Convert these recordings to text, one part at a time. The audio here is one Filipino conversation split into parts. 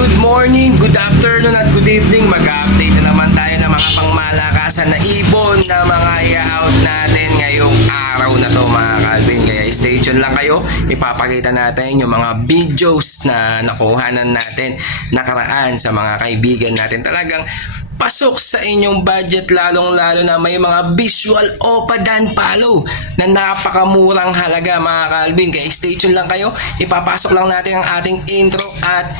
good morning, good afternoon at good evening. Mag-update na naman tayo ng mga pangmalakasan na ibon na mga i-out natin ngayong araw na to mga Calvin. Kaya stay tuned lang kayo. Ipapakita natin yung mga videos na nakuhanan natin nakaraan sa mga kaibigan natin. Talagang pasok sa inyong budget, lalong-lalo na may mga visual OPA Dan Palo na napakamurang halaga mga Calvin. Kaya stay tuned lang kayo. Ipapasok lang natin ang ating intro at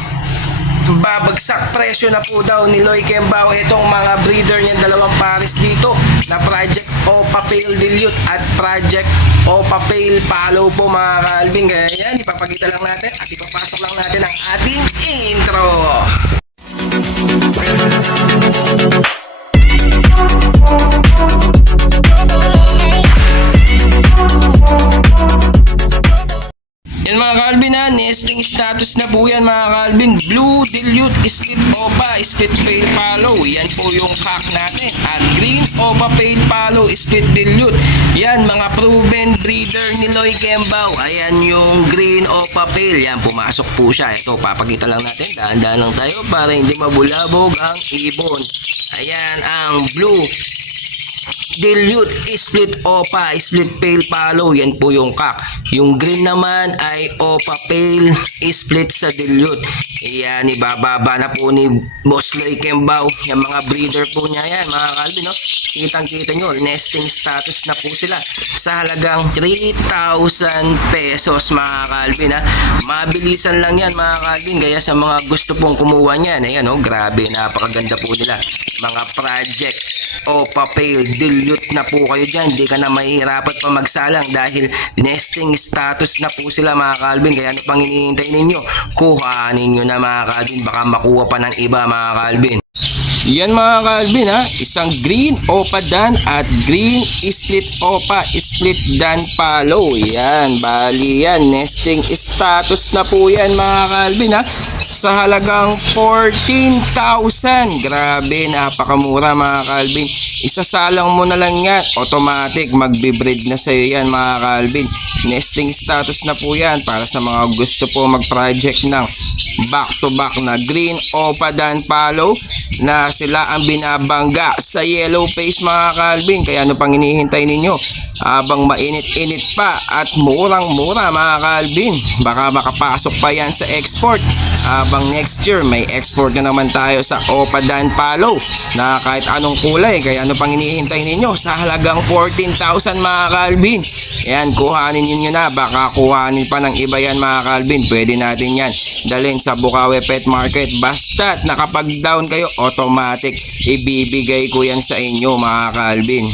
babagsak presyo na po daw ni Loy Kembao itong mga breeder niyan, dalawang pares dito na Project OPA Pale Dilute at Project OPA Pale Palo po mga Calvin. Kaya yan, ipapakita lang natin at ipapasok lang natin ang ating intro. Yan mga Calvin ha, nesting status na po yan mga Calvin. Blue Dilute Split OPA Split Pale Palo, yan po yung cock natin. At Green OPA Pale Palo Split Dilute, yan mga proven breeder ni Loy Kembao. Ayan yung Green OPA Pale, yan pumasok po siya. Ito papakita lang natin, dahan-dahan lang tayo para hindi mabulabog ang ibon. Ayan ang Blue Dilute Split OPA Split Pale Palo, yan po yung cock. Yung green naman ay OPA Pale Split sa Dilute. Yan, ibababa na po ni Boss Loy Kembao. Yung mga breeder po niya yan mga Calvin, no? Kitang-kita nyo, nesting status na po sila sa halagang 3,000 pesos mga Calvin ha. Mabilisan lang yan mga Calvin, kaya sa mga gusto pong kumuha niyan, ayan oh, grabe, napakaganda po nila. Mga Project OPA Pale Dilute na po kayo dyan, di ka na mahihirapan pa magsalang dahil nesting status na po sila mga Calvin. Kaya ano pang hinihintay ninyo? Kuhanin nyo na mga Calvin, baka makuha pa ng iba mga Calvin. Yan mga Calvin ha, isang Green OPA Dan at Green Split OPA Split Dan Palo. Yan, bali yan, nesting status na po yan mga Calvin ha, sa halagang 14,000. Grabe, napakamura mga Calvin. Isasalang mo na lang yan, automatic magbe-breed na sa'yo yan mga Calvin. Nesting status na po yan para sa mga gusto po mag-project ng back-to-back na Green OPA Dan Palo na sila ang binabangga sa yellow face mga Calvin. Kaya ano pang hinihintay ninyo? Habang mainit-init pa at murang-mura mga Calvin, baka makapasok pa yan sa export. Habang next year may export na naman tayo sa OPA Dan Palo na kahit anong kulay. Kaya ano pang hinihintay ninyo? Sa halagang 14,000 mga Calvin. Yan, kuhanin ninyo na. Baka kuhanin pa ng iba yan mga Calvin. Pwede natin yan dalhin sa Bukawi Pet Market. Basta't nakapag-down kayo, automatic ibibigay ko yan sa inyo mga Calvin.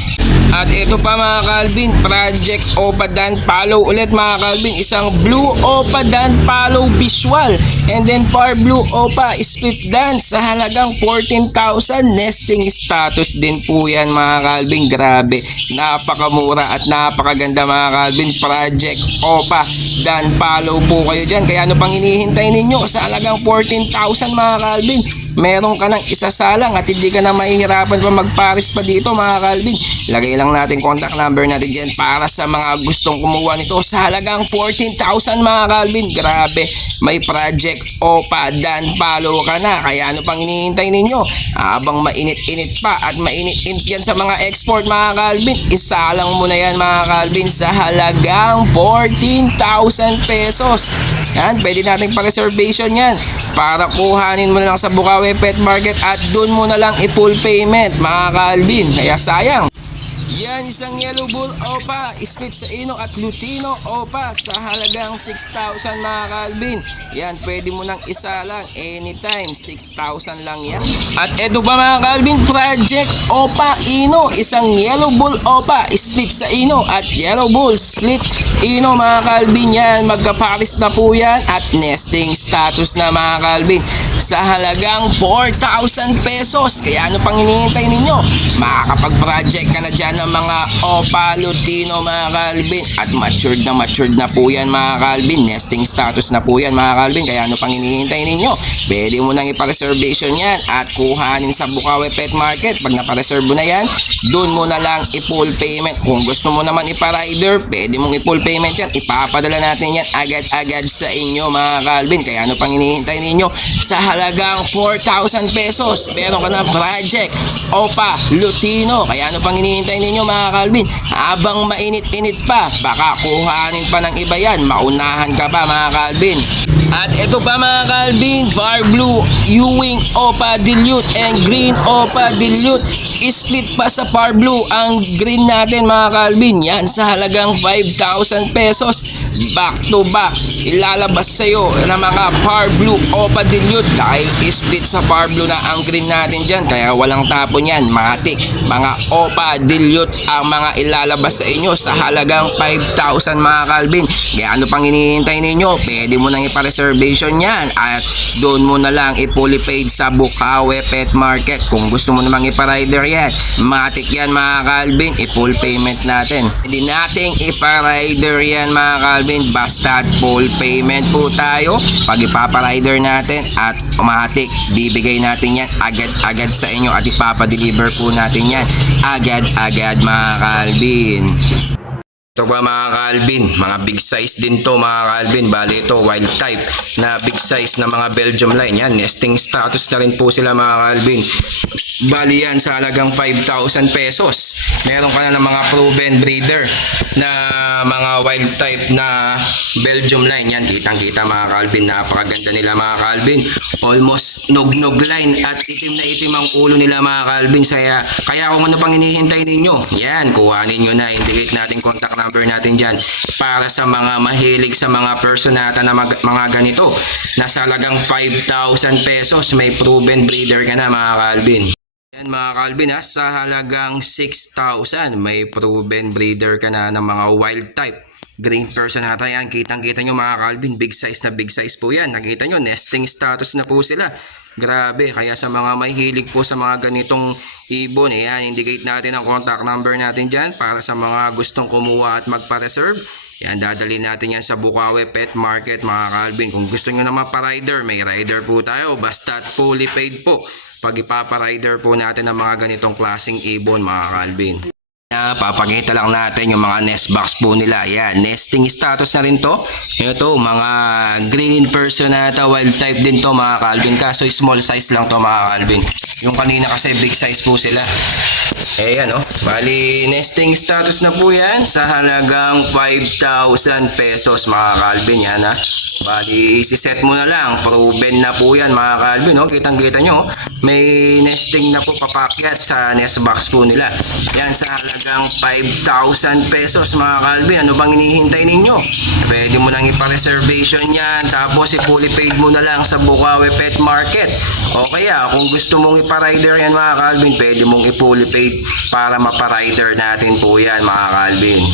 At ito pa mga Calvin, Project OPA Dan Palo ulit mga Calvin. Isang Blue OPA Dan Palo visual and then Par Blue OPA Split Dan sa halagang 14,000. Nesting status din po yan mga Calvin. Grabe, napakamura at napakaganda mga Calvin. Project OPA Dan Palo po kayo dyan. Kaya ano pang hinihintay ninyo? Sa halagang 14,000 mga Calvin, meron ka ng isasalang at hindi ka na mahihirapan pa magpares pa dito mga Calvin. Lagay lang natin contact number natin dyan para sa mga gustong kumuha nito sa halagang 14,000 mga Calvin. Grabe, may Project OPA Dan Palo ka na. Kaya ano pang hinihintay ninyo? Habang mainit-init pa at mainit-init yan sa mga export mga Calvin, isalang mo na yan mga Calvin sa halagang 14,000 pesos. Yan, pwede natin pa-reservation yan para kuhanin mo na lang sa Bukawi Pet Market at doon mo na lang i-full payment mga Calvin. Kaya sayang. Yan, isang Yellow Bull OPA split sa Ino at Lutino OPA sa halagang 6,000 mga Calvin. Yan, pwede mo nang isa lang anytime, 6,000 lang yan. At eto pa mga Calvin, Project OPA Ino, isang Yellow Bull OPA split sa Ino at Yellow Bull split Ino mga Calvin. Yan, magkaparis na po yan at nesting status na mga Calvin sa halagang 4,000 pesos. Kaya ano pang hinihintay ninyo? Makakapag-project ka na dyan ng mga Opa Lutino mga Calvin. At matured na po yan mga Calvin. Nesting status na po yan mga Calvin. Kaya ano pang hinihintay ninyo? Pwede mo nang ipa-reservation yan at kuhanin sa Bukawi Pet Market. Pag napa-reserve mo na yan, doon mo na lang i-full payment. Kung gusto mo naman ipa-rider, pwede mong i-full payment yan. Ipapadala natin yan agad-agad sa inyo mga Calvin. Kaya ano pang hinihintay ninyo? Sa halagang 4,000 pesos, meron ka na project Opa Lutino. Kaya ano pang hinihintay ninyo mga Calvin? Habang mainit-init pa, baka kuhanin pa ng iba yan. Maunahan ka pa mga Calvin. At ito pa mga Calvin, Far Blue, Ewing Opa Dilute and Green Opa Dilute. Split pa sa Far Blue ang green natin mga Calvin. Yan sa halagang 5,000 pesos. Back to back, ilalabas sa iyo ng mga Far Blue Opa Dilute dahil split sa Far Blue na ang green natin dyan. Kaya walang tapon yan, matik. Mga Opa Dilute ang mga ilalabas sa inyo sa halagang 5,000 mga Calvin. Kaya ano pang hinihintay ninyo? Pwede mo nang ipa-reservation yan at doon mo na lang i-fully paid sa Bukawi Pet Market. Kung gusto mo namang ipa-rider yan, matik yan mga Calvin, i-full payment natin. Hindi nating ipa-rider yan mga Calvin, basta full payment po tayo pag ipapa-rider natin at matik bibigay natin yan agad-agad sa inyo at ipapa-deliver po natin yan agad-agad mga Calvin. Ito ba mga Calvin, mga big size din to mga Calvin. Bali ito wild type na big size na mga Belgium line. Yan, nesting status na rin po sila mga Calvin. Bali yan sa halagang 5,000 pesos. Meron ka na ng mga proven breeder na mga wild type na Belgium line. Yan, kitang kita mga Calvin, napakaganda nila mga Calvin. Almost nog-nog line at itim na itim ang ulo nila mga Calvin. Kaya kung ano pang hinihintay ninyo, yan, kuhanin nyo na. Indicate natin contact number natin dyan para sa mga mahilig sa mga personata na mga ganito na sa halagang 5,000 pesos may proven breeder ka na mga Calvin. Yan mga Calvin ha, sa halagang 6,000 may proven breeder ka na ng mga wild type green personata. Yan, kitang kita nyo mga Calvin, big size na big size po yan. Nakita nyo, nesting status na po sila. Grabe, kaya sa mga mahilig po sa mga ganitong ibon, yan, indicate natin ang contact number natin dyan para sa mga gustong kumuha at magpa-reserve. Yan, dadalhin natin yan sa Bukawi Pet Market mga Calvin. Kung gusto nyo naman pa-rider, may rider po tayo, basta fully paid po pag ipapa-rider po natin ang mga ganitong klaseng ibon mga Calvin. Papakita lang natin yung mga nest box po nila. Yan, nesting status na rin to. Ito, mga green personata wild type din to mga Calvin. Kaso small size lang to mga Calvin. Yung kanina kasi big size po sila. Ayan oh. Bali, nesting status na po yan sa halagang 5,000 pesos mga Calvin. Yan ha. Bali, isi-set mo na lang. Proven na po yan mga Calvin. Oh. Kitang-kita nyo. May nesting na po papakyat sa nest box po nila. Yan sa halagang 5,000 pesos mga Calvin. Ano bang hinihintay ninyo? Pwede mo nang ipa-reservation yan. Tapos i-fully paid mo na lang sa Bukawi Pet Market. O kaya kung gusto mong ipa-rider yan mga Calvin, pwede mong i-fully paid para mapa-rider natin po yan mga Calvin.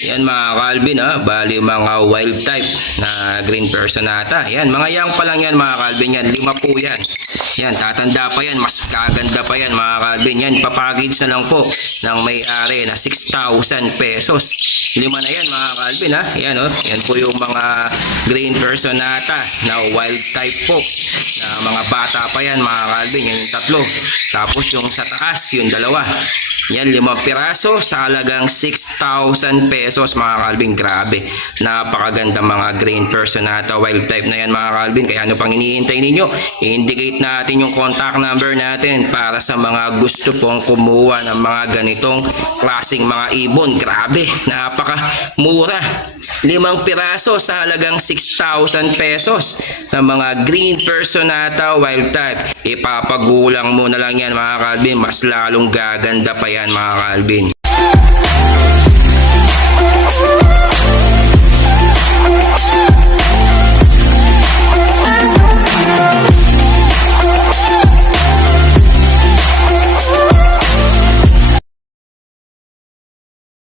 Yan mga Calvin ha, bali mga wild type na green personata. Yan, mga young pa lang yan mga Calvin, yan, 5 po yan. Yan, tatanda pa yan, mas kaganda pa yan mga Calvin. Yan, papackage na lang po ng may-ari na 6,000 pesos. 5 na yan mga Calvin ha. Yan o, yan po yung mga green personata na wild type po. Na mga bata pa yan mga Calvin, yan yung 3. Tapos yung sa taas, yung 2. Yan, 5 piraso sa halagang 6,000 pesos mga Calvin. Grabe, napakaganda mga green personata wild type na yan mga Calvin. Kaya ano pang hinihintay ninyo? I-indicate natin yung contact number natin para sa mga gusto pong kumuha ng mga ganitong klaseng mga ibon. Grabe, napakamura. 5 piraso sa halagang 6,000 pesos na mga green personata wild type. Ipapagulang mo na lang yan mga Calvin, mas lalong gaganda pa yan mga Calvin.